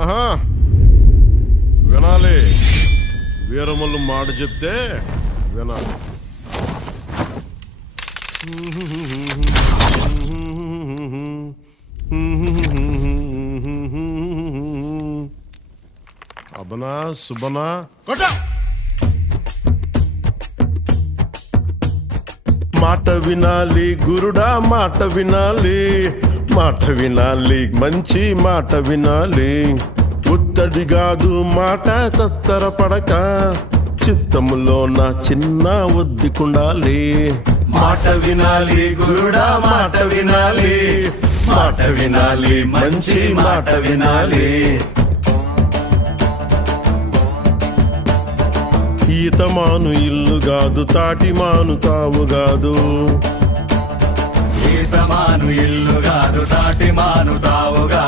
ఆహా వినాలి. వీరములు మాట చెప్తే వినాలి. అబనా సుబనా మాట వినాలి గురుడా, మాట వినాలి, మాట వినాలి, మంచి మాట వినాలి. ఉత్తది కాదు మాట తత్తర పడక, చిత్తములో నా చిన్న ఒద్దికుండాలి. మాట వినాలి గురుడా, మాట వినాలి, మాట వినాలి, మంచి మాట వినాలి. ఈతమాను ఇల్లు కాదు, తాటి మాను తావు కాదు. ఈతమాను ఇల్లు కాదు, తాటి మాను తావు కాదు.